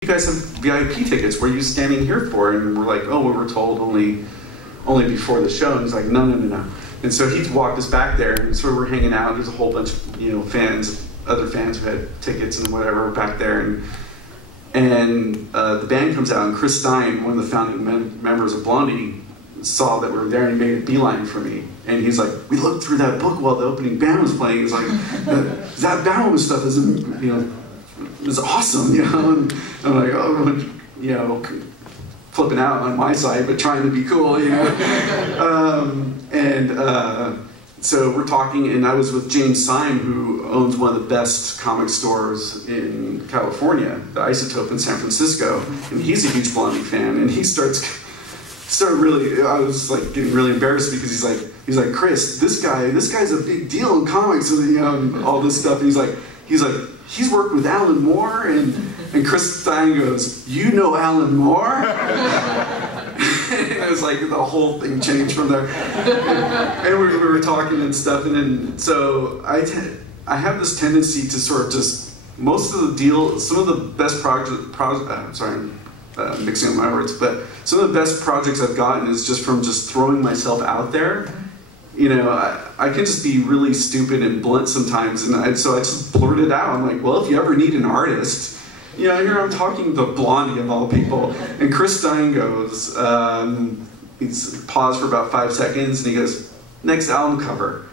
you guys have VIP tickets, what are you standing here for? And we're like, oh, we were told only before the show. And he's like, no, no, no, no. And so he walked us back there, and so we're hanging out. There's a whole bunch of fans, other fans who had tickets and whatever back there. And the band comes out, and Chris Stein, one of the founding members of Blondie, saw that we were there, and he made a beeline for me. And he's like, we looked through that book while the opening band was playing. He's like, that Bauman stuff is, is awesome, And I'm like, oh, flipping out on my side, but trying to be cool, So we're talking, and I was with James Syme, who owns one of the best comic stores in California, the Isotope in San Francisco, and he's a huge Blondie fan, and he I was like getting really embarrassed because he's like, Chris, this guy's a big deal in comics, and all this stuff, and he's worked with Alan Moore, and Chris Stein goes, you know Alan Moore? And it was like the whole thing changed from there. And we were talking and stuff, and then so I have this tendency to sort of just some of the best mixing up my words, but some of the best projects I've gotten is just from just throwing myself out there. I can just be really stupid and blunt sometimes, and so I just blurt it out. I'm like, well, if you ever need an artist, here I'm talking to Blondie of all people, and Chris Stein goes, he's paused for about 5 seconds, and he goes, next album cover.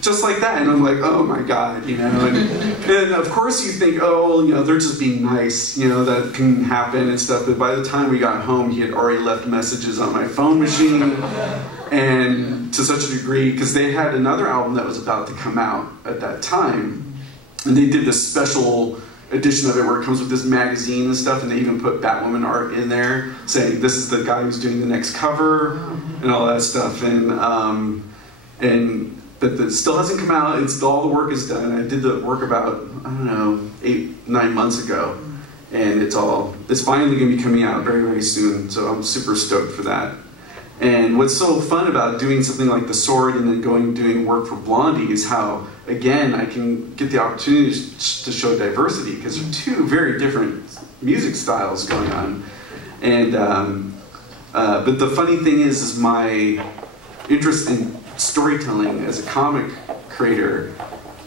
Just like that, and I'm like, oh my God, and of course you think, oh, they're just being nice, that can happen and stuff, but by the time we got home, he had already left messages on my phone machine, and to such a degree, because they had another album that was about to come out at that time, and they did this special edition of it where it comes with this magazine and stuff, and they even put Batwoman art in there, saying this is the guy who's doing the next cover, and all that stuff, but it still hasn't come out. All the work is done. I did the work about, 8-9 months ago, and it's finally going to be coming out very, very soon, so I'm super stoked for that. And what's so fun about doing something like The Sword and then doing work for Blondie is how, again, I can get the opportunity to show diversity, because there are two very different music styles going on. And but the funny thing is my interest in storytelling as a comic creator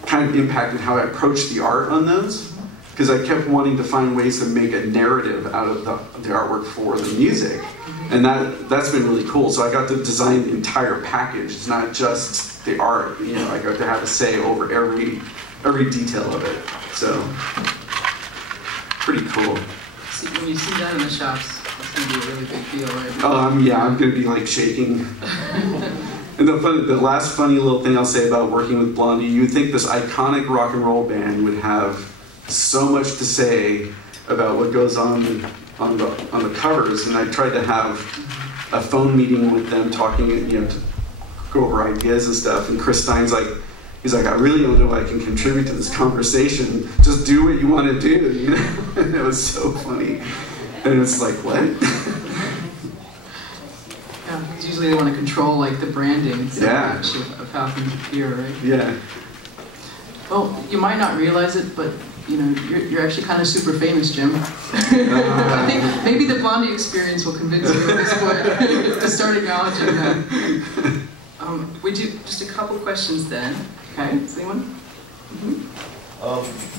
kind of impacted how I approached the art on those, because I kept wanting to find ways to make a narrative out of the artwork for the music, and that's been really cool. So I got to design the entire package. It's not just the art, I got to have a say over every detail of it. So pretty cool. See, when you see that in the shops, it's going to be a really big deal, right? Oh, I'm going to be like shaking. And the last funny little thing I'll say about working with Blondie, you would think this iconic rock and roll band would have so much to say about what goes on the covers, and I tried to have a phone meeting with them, talking, to go over ideas and stuff. And Chris Stein's like, he's like, I really don't know if I can contribute to this conversation. Just do what you want to do, And it was so funny. And it's like, what? Because usually they want to control the branding of how things appear, right? Yeah. Well, you might not realize it, but you're actually kind of super famous, Jim. I think maybe the Blondie experience will convince you at this point to start acknowledging that. We do just a couple questions then. Okay, is anyone? You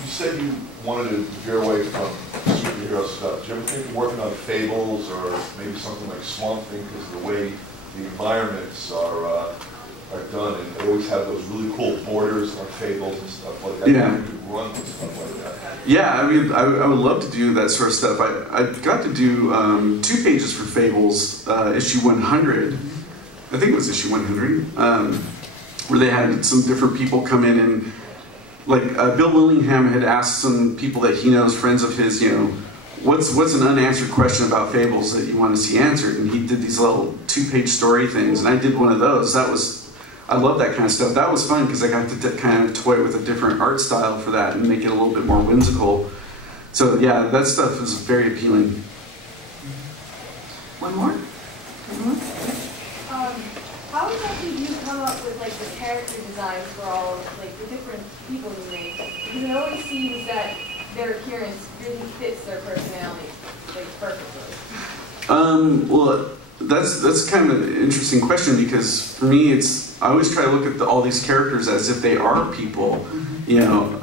said you wanted to veer away from superhero stuff. Do you ever think of working on Fables or maybe something like Swamp Thing, because the way the environments are done, and they always have those really cool borders on Fables and stuff like that. Yeah. You could run with stuff like that. Yeah, I would love to do that sort of stuff. I got to do 2 pages for Fables, issue 100. I think it was issue 100, where they had some different people come in and, Bill Willingham had asked some people that he knows, friends of his, what's an unanswered question about Fables that you want to see answered? And he did these little 2-page story things, and I did one of those. I love that kind of stuff. That was fun because I got to kind of toy with a different art style for that and make it a little bit more whimsical. So yeah, that stuff is very appealing. One more? How exactly do you come up with the character designs for all of the different people you make? Because it always seems that their appearance really fits their personality. like perfectly? Well, that's kind of an interesting question, because for me, I always try to look at all these characters as if they are people. You know,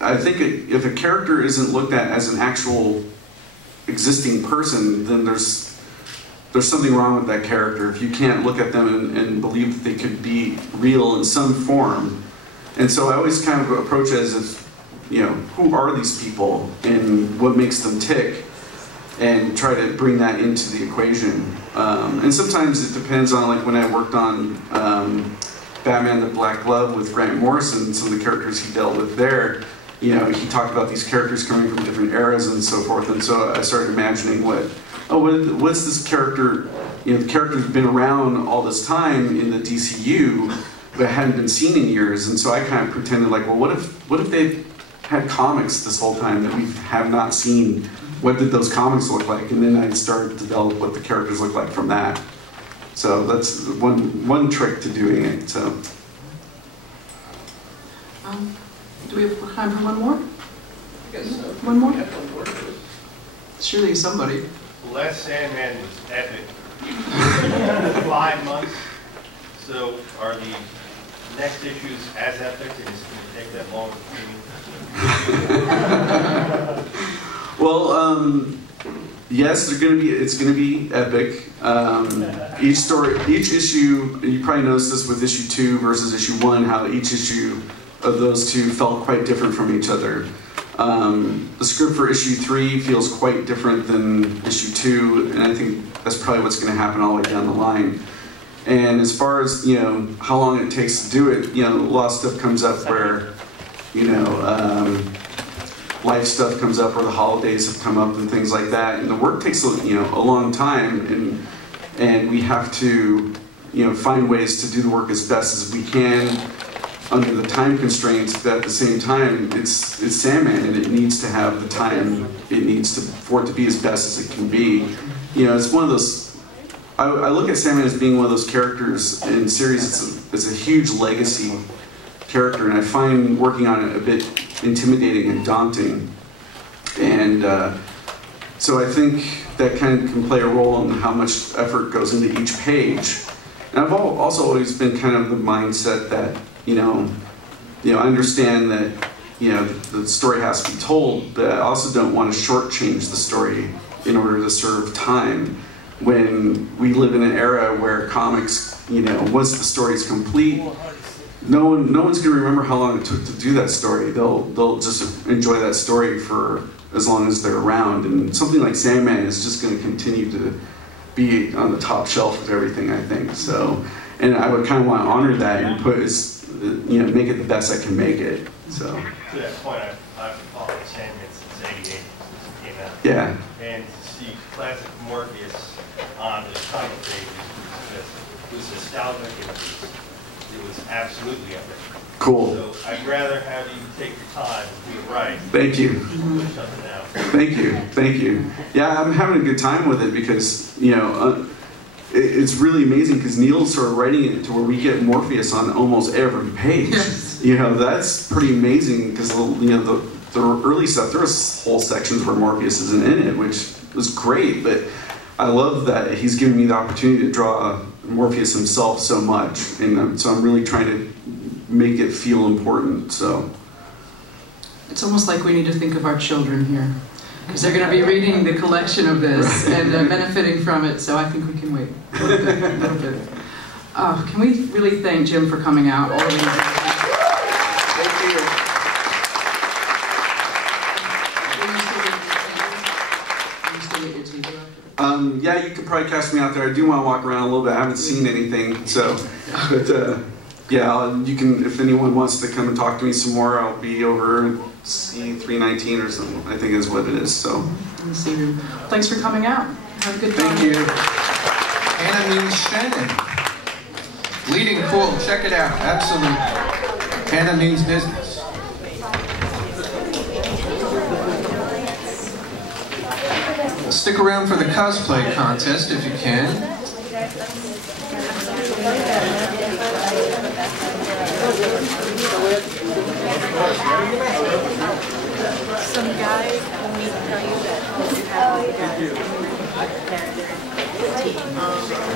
I think if a character isn't looked at as an actual existing person, then there's something wrong with that character. If you can't look at them and believe that they could be real in some form. And so I always kind of approach it as if, you know, who are these people and what makes them tick, and try to bring that into the equation. And sometimes it depends on, like when I worked on Batman the Black Glove with Grant Morrison, some of the characters he dealt with there, you know, he talked about these characters coming from different eras and so forth, and so I started imagining what's this character, you know, the character's been around all this time in the DCU, but hadn't been seen in years, and so I kind of pretended like, well, what if they had comics this whole time that we have not seen? What did those comics look like? And then I'd start to develop what the characters look like from that. So that's one trick to doing it. So. Do we have time for one more? Yes. One more? Yeah, one more. Surely somebody. The last Sandman was epic. 5 months. So are the next issues as epic, and is it going to take that long? Well, yes, it's going to be epic. Each issue, you probably noticed this with issue 2 versus issue 1, how each issue of those two felt quite different from each other. The script for issue 3 feels quite different than issue 2, and I think that's probably what's going to happen all the way down the line. And as far as, you know, how long it takes to do it, you know, a lot of stuff comes up where, you know, life stuff comes up, or the holidays have come up and things like that, and the work takes, you know, a long time, and we have to, you know, find ways to do the work as best as we can under the time constraints, but at the same time, it's Sandman, and it needs to have the time it needs for it to be as best as it can be. You know, it's one of those, I look at Sandman as being one of those characters in series, it's a huge legacy character, and I find working on it a bit intimidating and daunting. And so I think that kind of can play a role in how much effort goes into each page. And I've also always been kind of the mindset that, you know, I understand that, you know, the story has to be told, but I also don't want to shortchange the story in order to serve time. When we live in an era where comics, you know, once the story's complete, no one's going to remember how long it took to do that story. They'll just enjoy that story for as long as they're around. And something like Sandman is just going to continue to be on the top shelf of everything, I think. So, and I would kind of want to honor that and you know, make it the best I can make it. So. To that point, I've followed Sandman since '88, since it came out. Yeah. And to see classic Morpheus on the title page was nostalgic. It was absolutely epic. Cool. So I'd rather have you take your time and do it right. Thank you. Put something out. Thank you. Thank you. Yeah, I'm having a good time with it because, you know, it's really amazing because Neil's sort of writing it to where we get Morpheus on almost every page. Yes. You know, that's pretty amazing because, you know, the early stuff, there was whole sections where Morpheus isn't in it, which was great, but I love that he's giving me the opportunity to draw Morpheus himself so much, and so I'm really trying to make it feel important. So It's almost like we need to think of our children here, because they're going to be reading the collection of this and benefiting from it, so I think we can wait a little bit. Can we really thank Jim for coming out? All of you. thank you. Yeah, you could probably catch me out there. I do want to walk around a little bit. I haven't seen anything, so, but yeah, you can. If anyone wants to come and talk to me some more, I'll be over C319 or something. I think is what it is. So. Thanks for coming out. Have a good time. Thank you. Hannah Means-Shannon. Bleeding cool. Check it out. Absolutely. Hannah Means Business. Stick around for the cosplay contest if you can. Some guy will tell you that character.